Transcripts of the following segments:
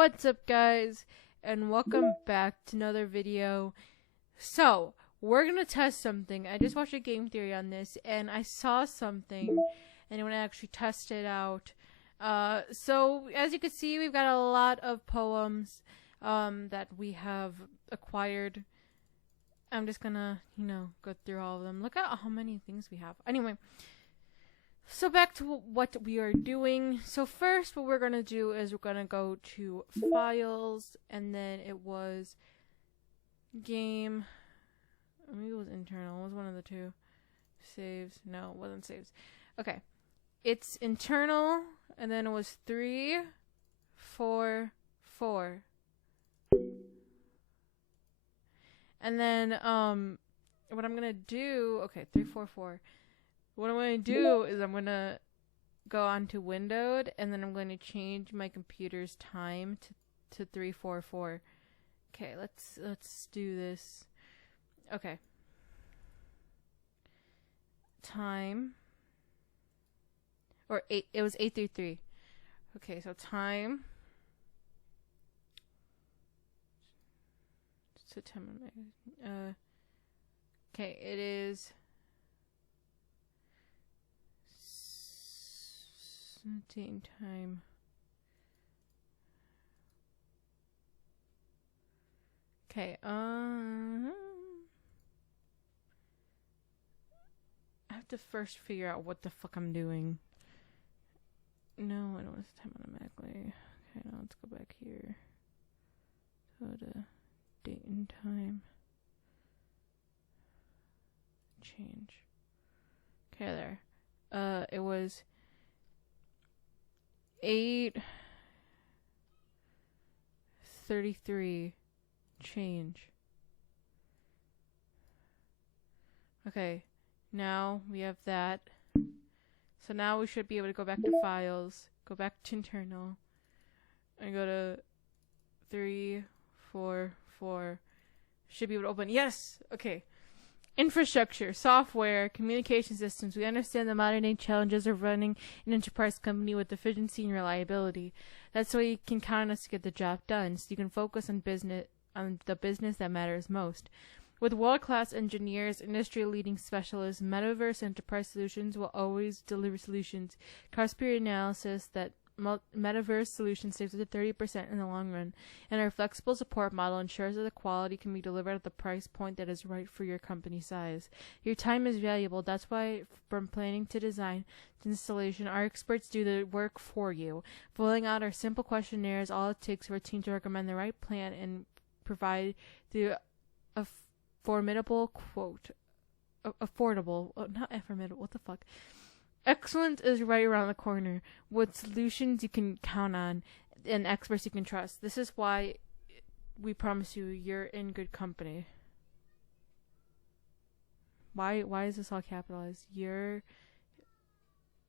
What's up, guys, and welcome back to another video. So, we're gonna test something. I just watched a game theory on this, and I saw something, and I want to actually test it out. So, as you can see, we've got a lot of poems that we have acquired. I'm just gonna, go through all of them. Look at how many things we have. Anyway. So back to what we are doing. So first what we're going to do is we're going to go to files, and then it was game, maybe it was internal, it was one of the two. Saves, no, it wasn't saves. Okay, it's internal, and then it was 3, 4, 4. And then what I'm going to do, okay, 3, 4, 4. What I'm going to do is I'm going to go onto windowed, and then I'm going to change my computer's time to 344. Okay, let's do this. Okay. Time. Or 8, it was 833. Okay, so time. So 10 minutes. Okay, it is date time. Okay, I have to first figure out what the fuck I'm doing. No, I don't want to time automatically. Okay, now let's go back here. Go to date and time. Change. Okay, there. It was 8:33 change. Okay, now we have that. So now we should be able to go back to files, go back to internal, and go to 3, 4, 4. Should be able to open. Yes! Okay. Infrastructure, software, communication systems. We understand the modern day challenges of running an enterprise company with efficiency and reliability. That's why you can count on us to get the job done, so you can focus on the business that matters most. With world-class engineers, industry-leading specialists, Metaverse Enterprise Solutions will always deliver solutions. Cost period analysis that Metaverse solution saves up to 30% in the long run, and our flexible support model ensures that the quality can be delivered at the price point that is right for your company size. Your time is valuable. That's why from planning to design to installation, our experts do the work for you. Filling out our simple questionnaire is all it takes for a team to recommend the right plan and provide the affordable, not affordable, what the fuck? Excellence is right around the corner, with solutions you can count on and experts you can trust. This is why we promise you're in good company. Why is this all capitalized? You're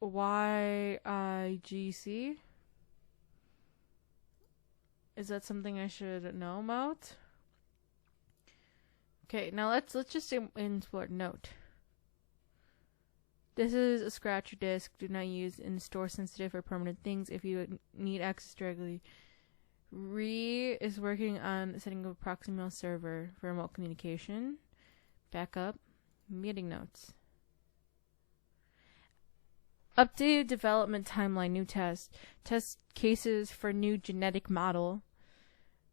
YIGC? Is that something I should know about? Okay, now let's just explore note. This is a scratcher disk. Do not use in store sensitive or permanent things if you need access directly. Is working on setting up a proxy mail server for remote communication. Backup. Meeting notes. Updated development timeline. New test. Test cases for new genetic model.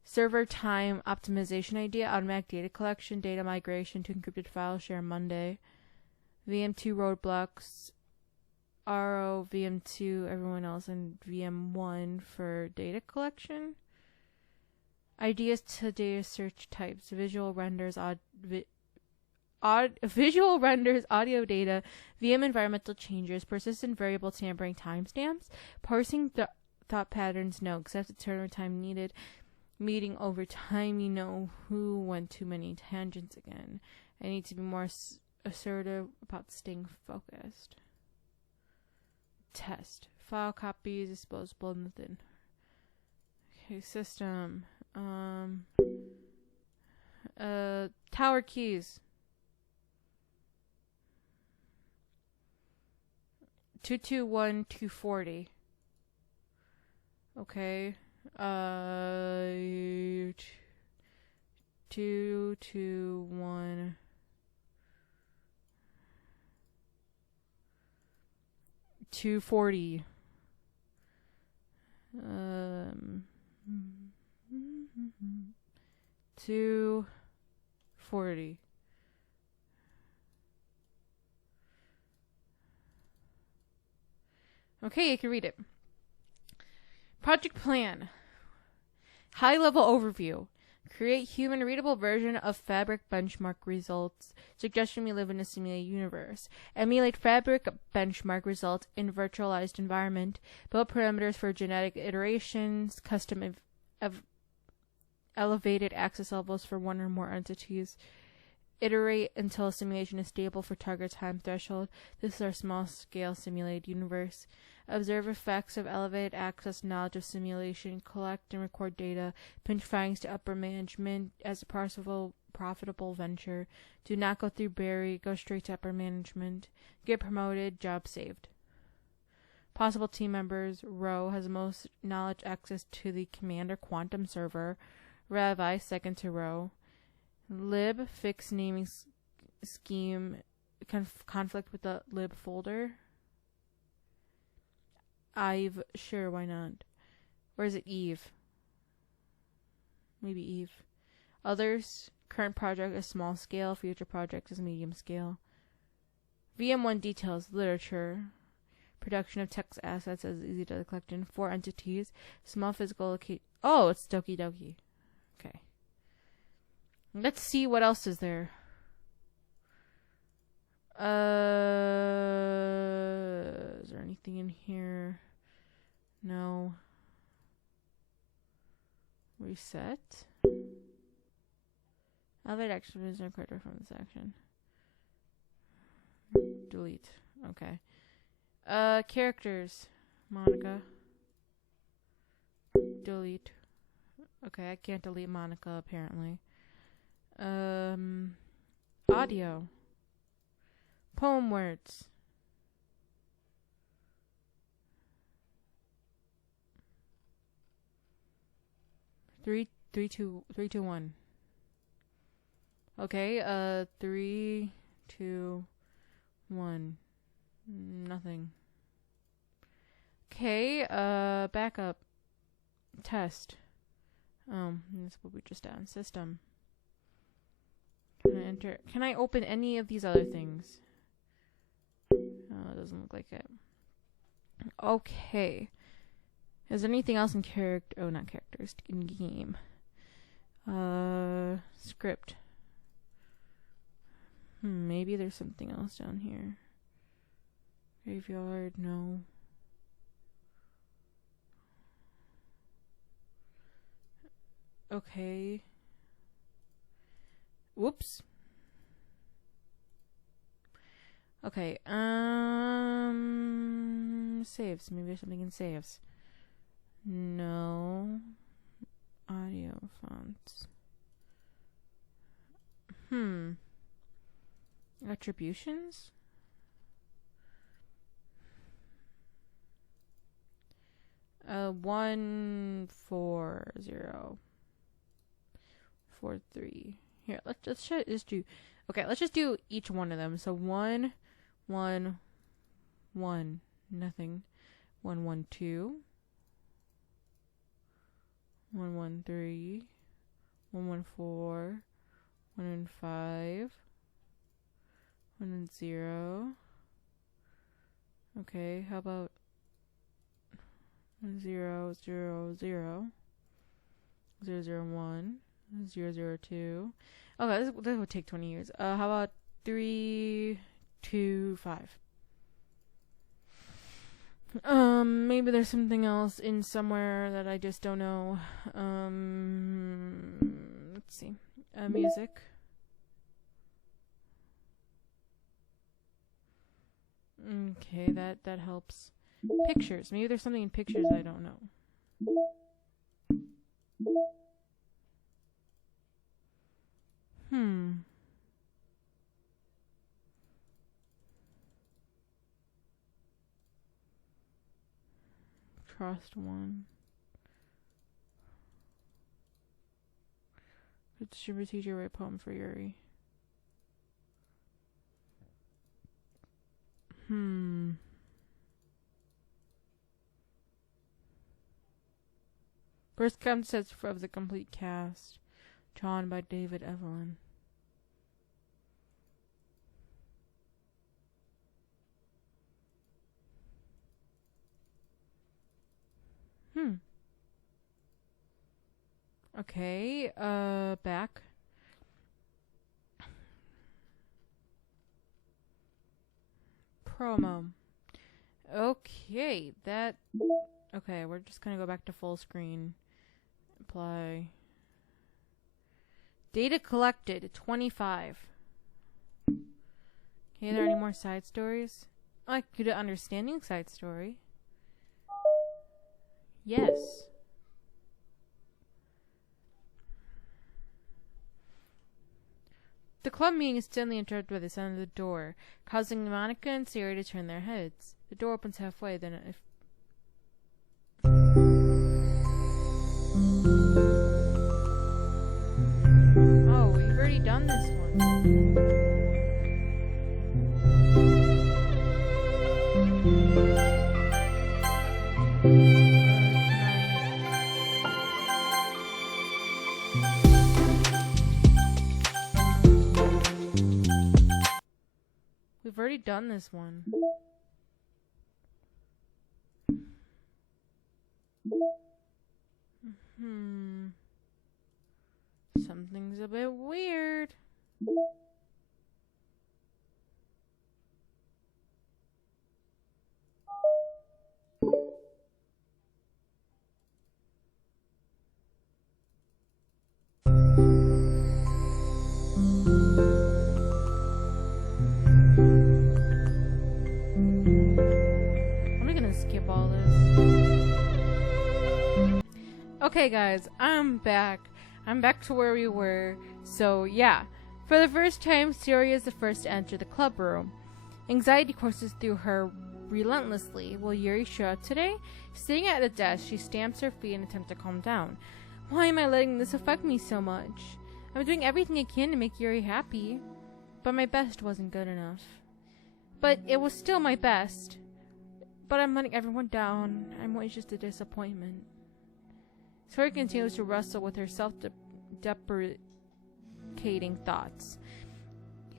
Server time optimization idea. Automatic data collection. Data migration to encrypted file share Monday. VM2 roadblocks, RO, VM2, everyone else, and VM1 for data collection. Ideas to data search types, visual renders, visual renders, audio data, VM environmental changes, persistent variable tampering, timestamps, parsing thought patterns, no, accepted turnaround time needed, meeting over time, who went too many tangents again. I need to be more assertive about staying focused. Test. File copies, disposable, nothing. Okay, system. Tower keys. 221 240. Okay. Uh, 2, 2, 1. 240. 240. Okay, you can read it. Project plan. High-level overview. Create human-readable version of Fabric benchmark results. Suggestion we live in a simulated universe. Emulate Fabric benchmark results in virtualized environment. Build parameters for genetic iterations. Custom elevated access levels for one or more entities. Iterate until a simulation is stable for target time threshold. This is our small-scale simulated universe. Observe effects of elevated access knowledge of simulation. Collect and record data. Pinch findings to upper management as a profitable venture. Do not go through Barry. Go straight to upper management. Get promoted. Job saved. Possible team members. Row has the most knowledge access to the Commander Quantum server. Ravi, second to Row. Lib, fixed naming scheme. Conflict with the lib folder. I've, sure, why not? Or is it Eve? Maybe Eve. Others, current project is small scale, future project is medium scale. VM1 details, literature. Production of text assets is easy to collect in 4 entities. Small physical location. Oh, it's Doki Doki. Okay. Let's see what else is there. Is there anything in here? No. Reset. Elevate action is required from this action. Delete. Okay. Characters. Monica. Delete. Okay, I can't delete Monica apparently. Audio. Poem words. Three, two, 1. Okay, 3, 2, 1. Nothing. Okay, backup. Test. Oh, this will be just on system. Can I enter? Can I open any of these other things? Oh, it doesn't look like it. Okay. Is there anything else in character? Oh, not characters. In game. Script. Maybe there's something else down here. Graveyard, no. Okay. Whoops. Okay, saves. Maybe there's something in saves. No. Audio fonts. Attributions? Uh, 1 4 0 4 3. Here, let's just do. Okay, let's just do each one of them. So 1 1 1 nothing. 1 1 2 1 1 3 1 1 4 1 1 5 1 1 0. Okay, how about 0 0 0 0 0 1 0 0 2. Okay, this would take 20 years. How about 3 2 5? Maybe there's something else in somewhere that I just don't know. Let's see. Music. Okay, that helps. Pictures. Maybe there's something in pictures I don't know. Trust one. Should teacher write a poem for Yuri? First comes sets of the complete cast, drawn by David Evelyn. Okay, back. Promo. Okay, okay, we're just gonna go back to full screen. Apply. Data collected, 25. Okay, are there any more side stories? I could do an understanding side story. Yes. The club meeting is suddenly interrupted by the sound of the door, causing Monica and Yuri to turn their heads. The door opens halfway, then Oh, we've already done this one. We've already done this one. Something's a bit weird. Okay guys, I'm back. I'm back to where we were. So yeah, for the first time, Yuri is the first to enter the club room. Anxiety courses through her relentlessly. Will Yuri show up today? Sitting at the desk, she stamps her feet and attempts to calm down. Why am I letting this affect me so much? I'm doing everything I can to make Yuri happy. But my best wasn't good enough. But it was still my best. But I'm letting everyone down. I'm always just a disappointment. Yuri continues to wrestle with her self-deprecating thoughts.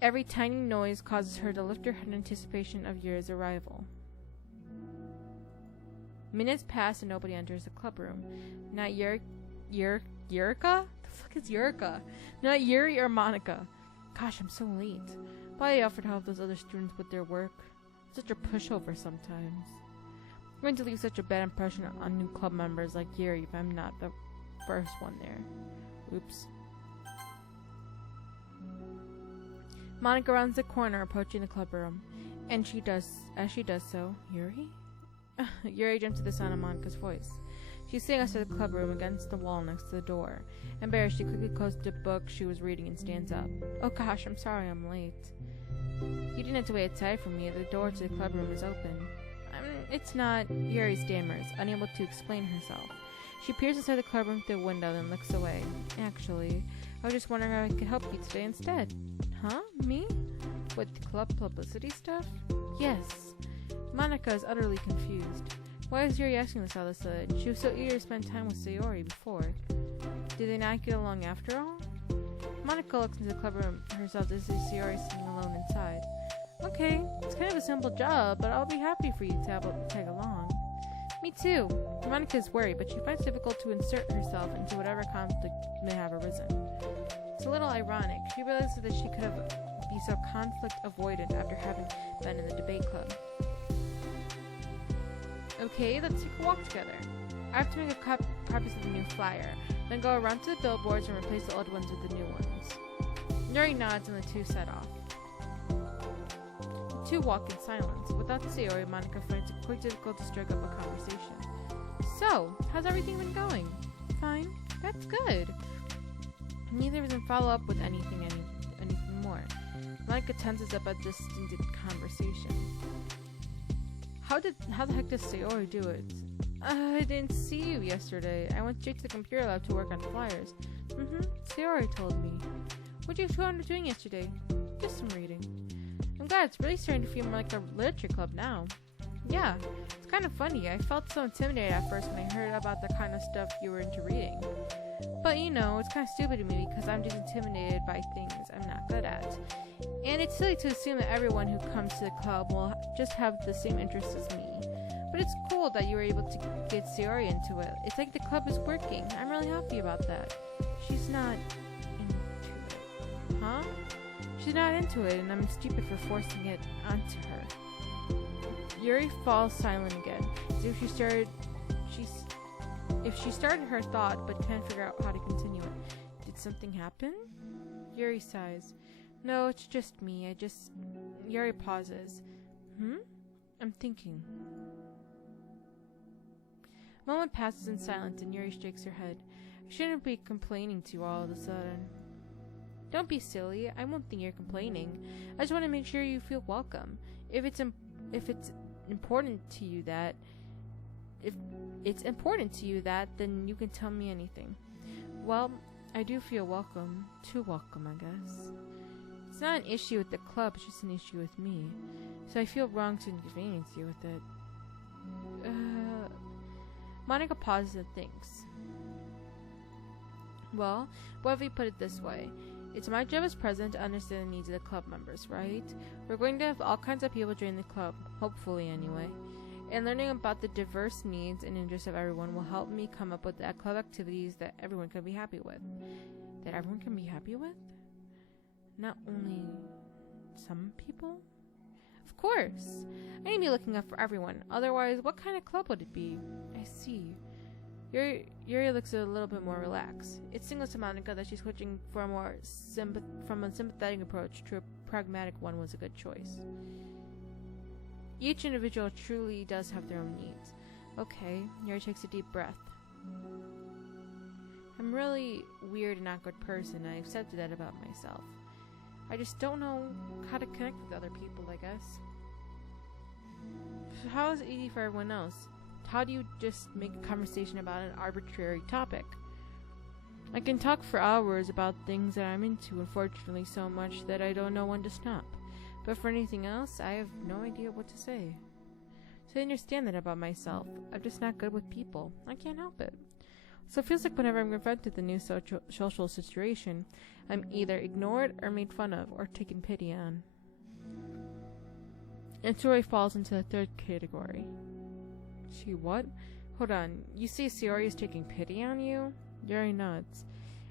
Every tiny noise causes her to lift her head in anticipation of Yuri's arrival. Minutes pass and nobody enters the club room. Not Yurika? The fuck is Yurika? Not Yuri or Monica. Gosh, I'm so late. Why I offered to help those other students with their work. I'm such a pushover sometimes. I'm going to leave such a bad impression on new club members like Yuri if I'm not the first one there. Oops. Monica rounds the corner, approaching the club room. And as she does so, Yuri? Yuri jumps to the sound of Monica's voice. She's sitting outside the club room against the wall next to the door. Embarrassed, she quickly closes the book she was reading and stands up. Oh gosh, I'm sorry I'm late. You didn't have to wait outside for me. The door to the club room is open. It's not. Yuri stammers, unable to explain herself. She peers inside the club room through the window, then looks away. Actually, I was just wondering how I could help you today instead. Huh? Me? With the club publicity stuff? Yes. Monica is utterly confused. Why is Yuri asking this all of a sudden? She was so eager to spend time with Sayori before. Did they not get along after all? Monica looks into the club room herself to see Sayori sitting alone inside. Okay, it's kind of a simple job, but I'll be happy for you to tag along. Me too. Monica is worried, but she finds it difficult to insert herself into whatever conflict may have arisen. It's a little ironic. She realizes that she could have be so conflict avoidant after having been in the debate club. Okay, let's take a walk together. I have to make copies of the new flyer, then go around to the billboards and replace the old ones with the new ones. Yuri nods and the two set off. The two walk in silence. Without Sayori, Monica finds it quite difficult to strike up a conversation. So, how's everything been going? Fine. That's good. Neither of them follow up with anything more. Monica tenses up a distant conversation. How the heck does Sayori do it? I didn't see you yesterday. I went straight to the computer lab to work on flyers. Sayori told me. What did you two end up doing yesterday? Just some reading. I'm glad. It's really starting to feel more like a literature club now. Yeah, it's kind of funny. I felt so intimidated at first when I heard about the kind of stuff you were into reading. But you know, it's kind of stupid to me because I'm just intimidated by things I'm not good at. And it's silly to assume that everyone who comes to the club will just have the same interests as me. But it's cool that you were able to get Sayori into it. It's like the club is working. I'm really happy about that. She's not into it. Huh? She's not into it, and I'm stupid for forcing it onto her. Yuri falls silent again, as if she started her thought but can't figure out how to continue it. Did something happen? Yuri sighs. No, it's just me. Yuri pauses. I'm thinking. A moment passes in silence and Yuri shakes her head. I shouldn't be complaining to you all of a sudden. Don't be silly. I won't think you're complaining. I just want to make sure you feel welcome. If it's important to you that, then you can tell me anything. Well, I do feel welcome. Too welcome, I guess. It's not an issue with the club, it's just an issue with me. So I feel wrong to inconvenience you with it. Monica pauses and thinks. Well, what if we put it this way? It's my job as president to understand the needs of the club members, right? We're going to have all kinds of people join the club, hopefully anyway. And learning about the diverse needs and interests of everyone will help me come up with the club activities that everyone can be happy with. That everyone can be happy with? Not only some people? Of course! I need to be looking up for everyone. Otherwise, what kind of club would it be? I see. Yuri looks a little bit more relaxed. It signals to Monica that she's switching from a sympathetic approach to a pragmatic one was a good choice. Each individual truly does have their own needs. Okay, Yuri takes a deep breath. I'm really weird and not good person, and I accepted that about myself. I just don't know how to connect with other people, I guess. So how is it easy for everyone else? How do you just make a conversation about an arbitrary topic? I can talk for hours about things that I'm into, unfortunately so much that I don't know when to stop. But for anything else, I have no idea what to say. So I understand that about myself. I'm just not good with people. I can't help it. So it feels like whenever I'm confronted with a new social situation, I'm either ignored or made fun of or taken pity on. And Sayori falls into the third category. She what? Hold on. You say Sayori is taking pity on you? Yuri nods.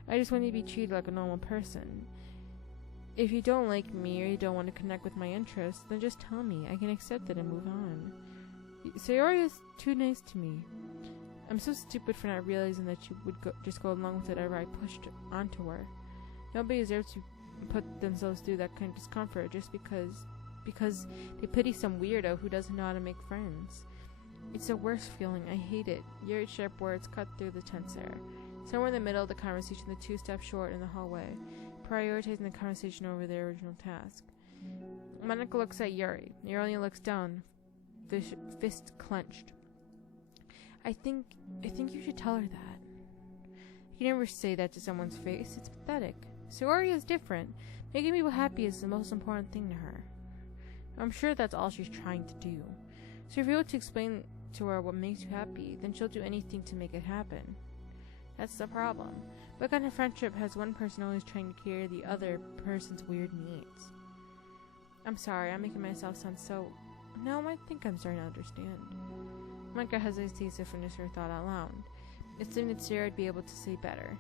I just want to be treated like a normal person. If you don't like me or you don't want to connect with my interests, then just tell me. I can accept it and move on. Sayori is too nice to me. I'm so stupid for not realizing that she would just go along with whatever I pushed onto her. Nobody deserves to put themselves through that kind of discomfort just because they pity some weirdo who doesn't know how to make friends. It's the worst feeling. I hate it. Yuri's sharp words cut through the tense air. Somewhere in the middle of the conversation, the two step short in the hallway, prioritizing the conversation over their original task. Monica looks at Yuri. Yuri looks down, fist clenched. I think you should tell her that. You never say that to someone's face. It's pathetic. Sayori is different. Making people happy is the most important thing to her. I'm sure that's all she's trying to do. So if you're able to explain to her what makes you happy, then she'll do anything to make it happen. That's the problem. What kind of friendship has one person always trying to clear the other person's weird needs? I'm sorry, I'm making myself sound so... No, I think I'm starting to understand. Monica hesitates to finish her thought out loud. It seemed that Sayori would be able to say better.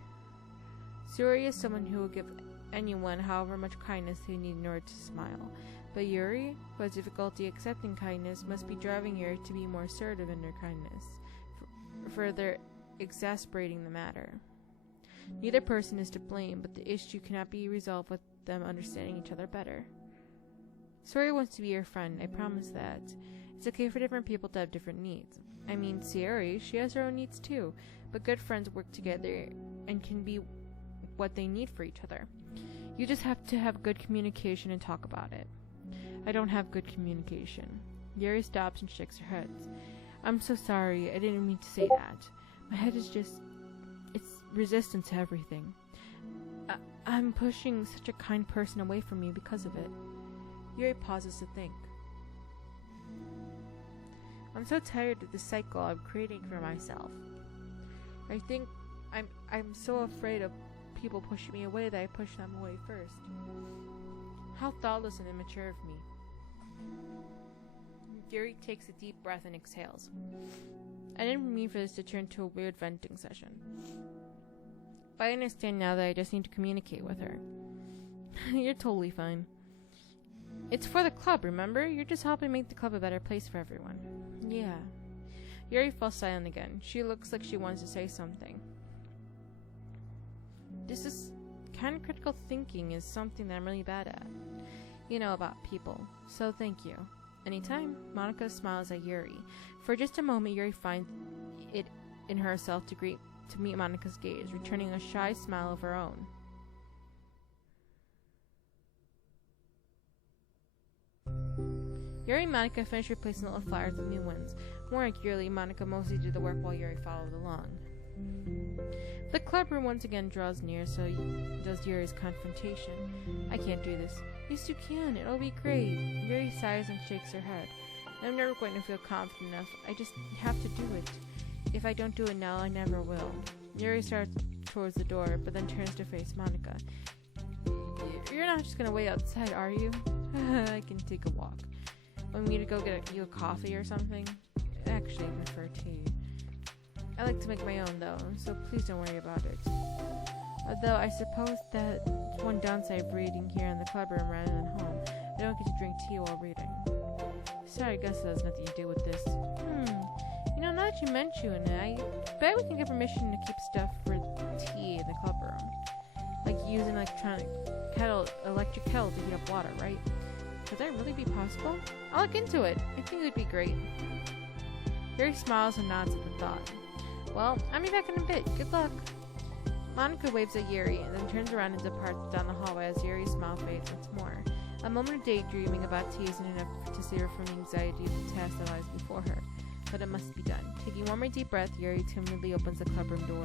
Sayori is someone who will give anyone however much kindness they need in order to smile. But Yuri, who has difficulty accepting kindness, must be driving Yuri to be more assertive in her kindness, further exasperating the matter. Neither person is to blame, but the issue cannot be resolved with them understanding each other better. Sayori wants to be your friend, I promise that. It's okay for different people to have different needs. I mean, Sayori, she has her own needs too, but good friends work together and can be what they need for each other. You just have to have good communication and talk about it. I don't have good communication. Yuri stops and shakes her head. I'm so sorry. I didn't mean to say that. My head is just... it's resistant to everything. I'm pushing such a kind person away from me because of it. Yuri pauses to think. I'm so tired of the cycle I'm creating for myself. I think I'm so afraid of people pushing me away that I push them away first. How thoughtless and immature of me. Yuri takes a deep breath and exhales. I didn't mean for this to turn to a weird venting session. But I understand now that I just need to communicate with her. You're totally fine. It's for the club, remember? You're just helping make the club a better place for everyone. Yeah. Yuri falls silent again. She looks like she wants to say something. This is kind of critical thinking is something that I'm really bad at. You know, about people. So thank you. Anytime. Monica smiles at Yuri. For just a moment, Yuri finds it in herself to meet Monica's gaze, returning a shy smile of her own. Yuri and Monica finished replacing the little flowers with new ones. More accurately, Monica mostly did the work while Yuri followed along. The club room once again draws near, so does Yuri's confrontation. I can't do this. Yes, you can. It'll be great. Yuri sighs and shakes her head. I'm never going to feel confident enough. I just have to do it. If I don't do it now, I never will. Yuri starts towards the door, but then turns to face Monica. You're not just gonna wait outside, are you? I can take a walk. Want me to go get you a coffee or something? Actually, I prefer tea. I like to make my own, though, so please don't worry about it. Although I suppose that one downside of reading here in the club room rather than home. I don't get to drink tea while reading. Sorry, I guess that has nothing to do with this. You know, now that you mention it, I bet we can get permission to keep stuff for tea in the club room. Like using electric kettle to heat up water, right? Could that really be possible? I'll look into it. I think it would be great. Yuri smiles and nods at the thought. Well, I'll be back in a bit. Good luck. Monica waves at Yuri and then turns around and departs down the hallway as Yuri's smile fades once more. A moment of daydreaming about tea isn't enough to save her from the anxiety of the task that lies before her. But it must be done. Taking one more deep breath, Yuri timidly opens the clubroom door.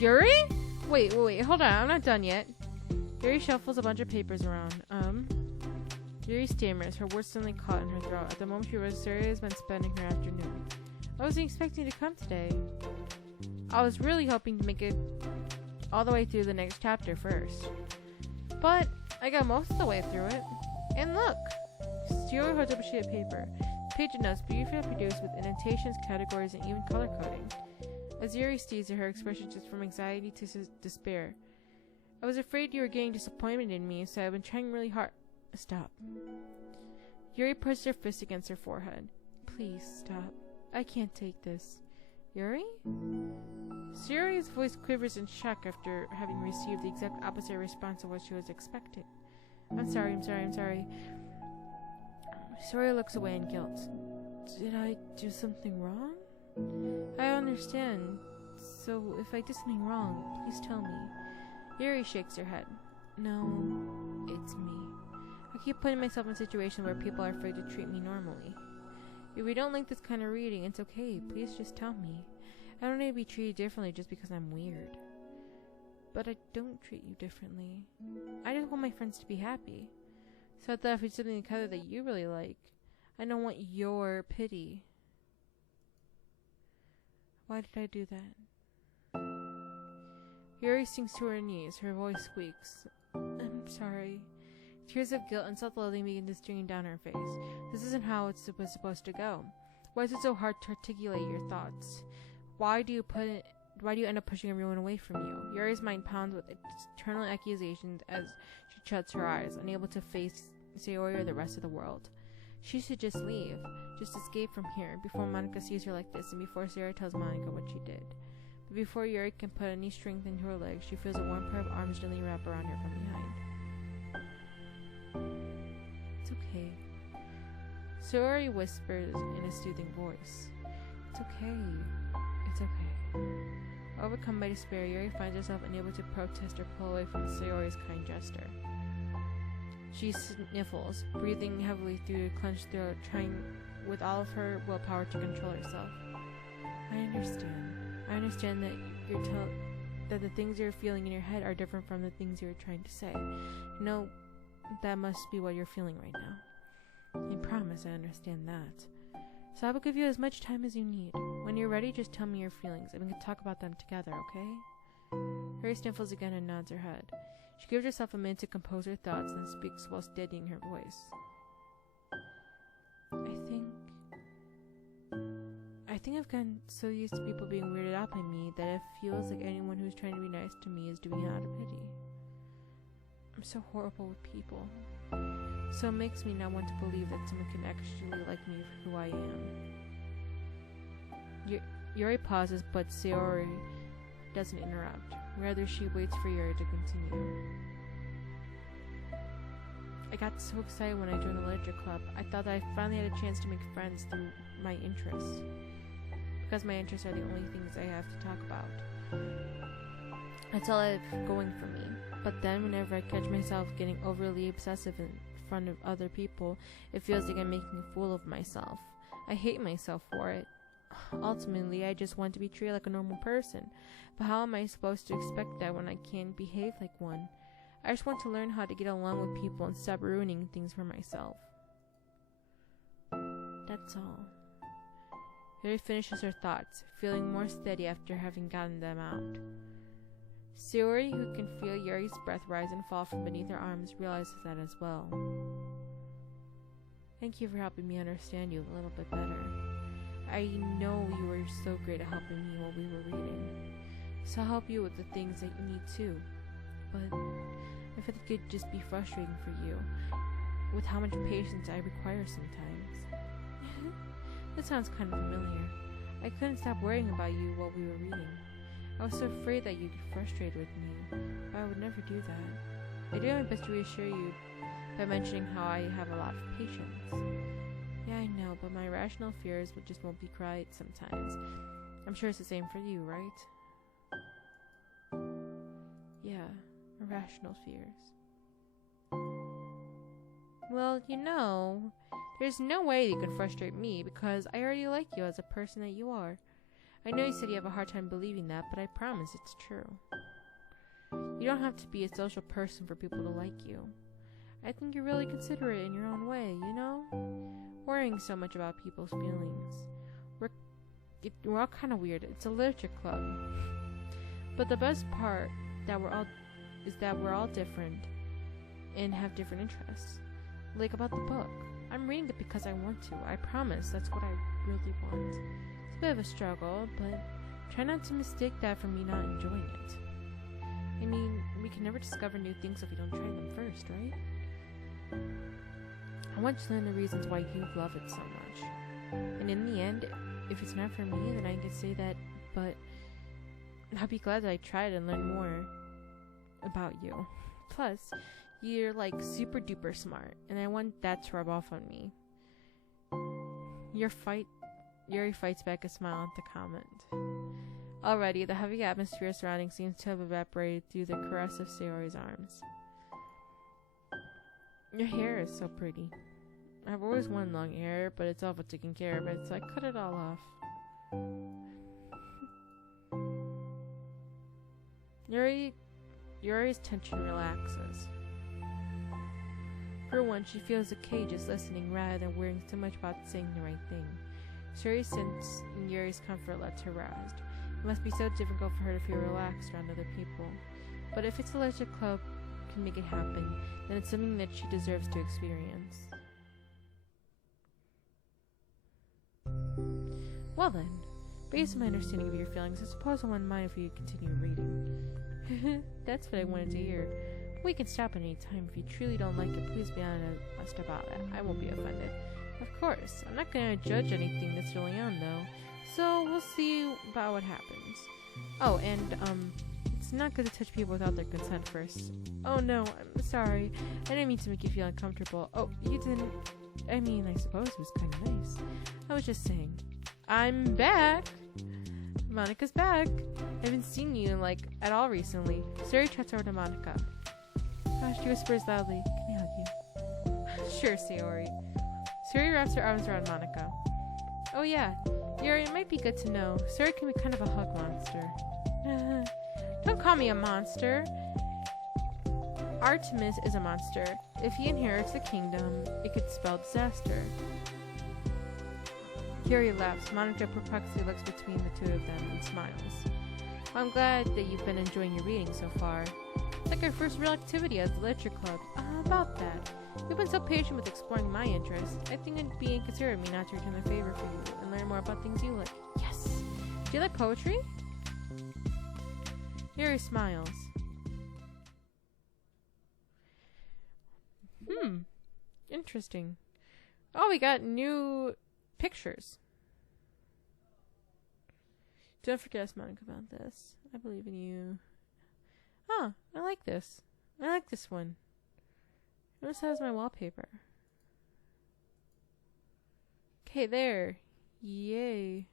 Yuri? Wait, hold on, I'm not done yet. Yuri shuffles a bunch of papers around. Yuri stammers, her words suddenly caught in her throat. At the moment she realized Yuri has been spending her afternoon. I wasn't expecting to come today. I was really hoping to make it all the way through the next chapter first. But I got most of the way through it. And look! Yuri holds up a sheet of paper. Page of notes beautifully produced with annotations, categories, and even color coding. As Yuri stares at her, expression shifts from anxiety to despair. I was afraid you were getting disappointed in me, so I've been trying really hard. Stop. Yuri pressed her fist against her forehead. Please, stop. I can't take this. Yuri? Yuri's voice quivers in shock after having received the exact opposite response of what she was expecting. I'm sorry. Sora looks away in guilt. Did I do something wrong? I don't understand. So, if I did something wrong, please tell me. Yuri shakes her head. No, it's me. I keep putting myself in situations where people are afraid to treat me normally. If we don't like this kind of reading, it's okay. Please just tell me. I don't need to be treated differently just because I'm weird. But I don't treat you differently. I just want my friends to be happy. So I thought if it's something together that you really like, I don't want your pity. Why did I do that? Yuri sinks to her knees. Her voice squeaks. I'm sorry. Tears of guilt and self-loathing begin to stream down her face. This isn't how it's supposed to go. Why is it so hard to articulate your thoughts? Why do you end up pushing everyone away from you? Yuri's mind pounds with eternal accusations as she shuts her eyes, unable to face Sayori or the rest of the world. She should just leave. Just escape from here, before Monica sees her like this, and before Sayori tells Monica what she did. But before Yuri can put any strength into her legs, she feels a warm pair of arms gently wrap around her from behind. It's okay. Sayori whispers in a soothing voice. It's okay. It's okay. Overcome by despair, Yuri finds herself unable to protest or pull away from Sayori's kind gesture. She sniffles, breathing heavily through her clenched throat, trying with all of her willpower to control herself. I understand. I understand that that the things you're feeling in your head are different from the things you're trying to say. You know, that must be what you're feeling right now. I promise I understand that. So I will give you as much time as you need. When you're ready, just tell me your feelings, and we can talk about them together, okay? Yuri sniffles again and nods her head. She gives herself a minute to compose her thoughts and speaks while steadying her voice. I think I've gotten so used to people being weirded out by me that it feels like anyone who's trying to be nice to me is doing it out of pity. I'm so horrible with people. So it makes me not want to believe that someone can actually like me for who I am. Yuri pauses, but Sayori doesn't interrupt. Rather, she waits for Yuri to continue. I got so excited when I joined the literature club. I thought that I finally had a chance to make friends through my interests. Because my interests are the only things I have to talk about. That's all I have going for me. But then whenever I catch myself getting overly obsessive in front of other people, it feels like I'm making a fool of myself. I hate myself for it. Ultimately, I just want to be treated like a normal person. But how am I supposed to expect that when I can't behave like one? I just want to learn how to get along with people and stop ruining things for myself. That's all. Yuri finishes her thoughts, feeling more steady after having gotten them out. Sayori, who can feel Yuri's breath rise and fall from beneath her arms, realizes that as well. Thank you for helping me understand you a little bit better. I know you were so great at helping me while we were reading. So I'll help you with the things that you need too. But I feel like it could just be frustrating for you, with how much patience I require sometimes. That sounds kind of familiar. I couldn't stop worrying about you while we were reading. I was so afraid that you'd get frustrated with me, but I would never do that. I do my best to reassure you by mentioning how I have a lot of patience. Yeah, I know, but my irrational fears just won't be quiet sometimes. I'm sure it's the same for you, right? Yeah, irrational fears. Well, you know, there's no way you can frustrate me because I already like you as a person that you are. I know you said you have a hard time believing that, but I promise it's true. You don't have to be a social person for people to like you. I think you're really considerate in your own way, you know? Worrying so much about people's feelings. We're all kind of weird. It's a literature club. But the best part that we're all different and have different interests. Like about the book. I'm reading it because I want to. I promise that's what I really want. It's a bit of a struggle, but try not to mistake that for me not enjoying it. I mean, we can never discover new things if we don't try them first, right? I want to learn the reasons why you love it so much. And in the end, if it's not for me, then I can say that, but I'll be glad that I tried and learned more about you. Plus, you're like super duper smart, and I want that to rub off on me. Yuri fights back a smile at the comment. Already, the heavy atmosphere surrounding seems to have evaporated through the caress of Sayori's arms. Your hair is so pretty. I've always wanted long hair, but it's awful taking care of it, so I cut it all off. Yuri's tension relaxes. For once, she feels okay just listening rather than worrying so much about saying the right thing. Yuri's sense in Yuri's comfort lets her rest. It must be so difficult for her to feel relaxed around other people. But if it's a literature club can make it happen, then it's something that she deserves to experience. Well then, based on my understanding of your feelings, I suppose I wouldn't mind if you continue reading. That's what I wanted to hear. We can stop at any time. If you truly don't like it, please be honest about it. I won't be offended. Of course, I'm not going to judge anything that's going on, though. So, we'll see about what happens. Oh, and, it's not good to touch people without their consent first. Oh, no, I'm sorry. I didn't mean to make you feel uncomfortable. Oh, you didn't. I mean, I suppose it was kind of nice. I was just saying. I'm back! Monica's back! I haven't seen you, at all recently. Suri chats over to Monica. Gosh, she whispers loudly. Can I hug you? Sure, Sayori. Sayori wraps her arms around Monica. Oh yeah, Yuri, it might be good to know. Sayori can be kind of a hug monster. Don't call me a monster. Artemis is a monster. If he inherits the kingdom, it could spell disaster. Yuri laughs. Monica perplexedly looks between the two of them and smiles. Well, I'm glad that you've been enjoying your reading so far. It's like our first real activity as the literature club. About that. You've been so patient with exploring my interests. I think it'd be inconsiderate of me not to return the favor for you and learn more about things you like. Yes! Do you like poetry? Yuri smiles. Interesting. Oh, we got new pictures. Don't forget to ask Monica about this. I believe in you. Oh, I like this. I like this one. Notice how has my wallpaper. Okay, there. Yay.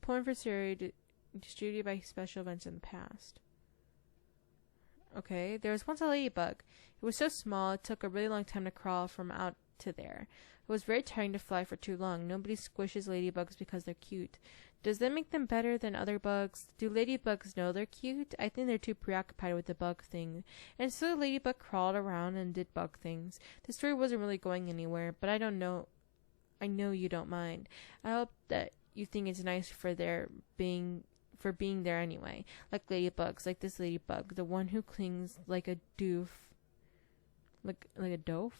Poem for Siri distributed by special events in the past. Okay, there was once a ladybug. It was so small, it took a really long time to crawl from out to there. It was very tiring to fly for too long. Nobody squishes ladybugs because they're cute. Does that make them better than other bugs? Do ladybugs know they're cute? I think they're too preoccupied with the bug thing. And so the ladybug crawled around and did bug things. The story wasn't really going anywhere, but I don't know. I know you don't mind. I hope that you think it's nice for being there anyway. Like ladybugs, like this ladybug, the one who clings like a doof. Like a doof?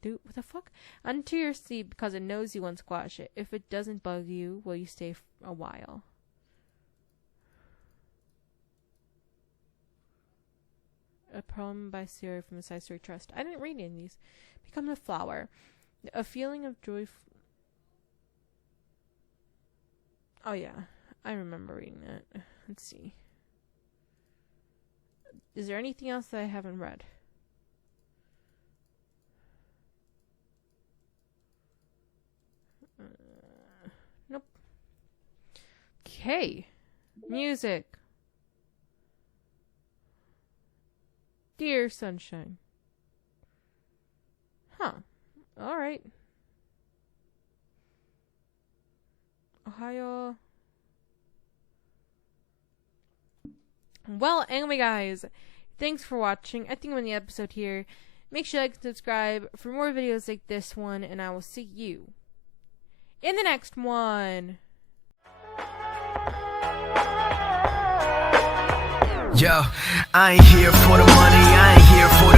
Dude, what the fuck? Onto your seat because it knows you won't squash it. If it doesn't bug you, will you stay a while? A poem by Siri from the Side Story Trust. I didn't read any of these. Become the flower. A feeling of joy. Oh yeah, I remember reading that. Let's see. Is there anything else that I haven't read? Nope. Okay. Music. Dear Sunshine. Huh. Alright. Ohio. Well, anyway, guys. Thanks for watching. I think I'm in the episode here. Make sure to like and subscribe for more videos like this one, and I will see you in the next one. Yo, I ain't here for the money, I ain't here for the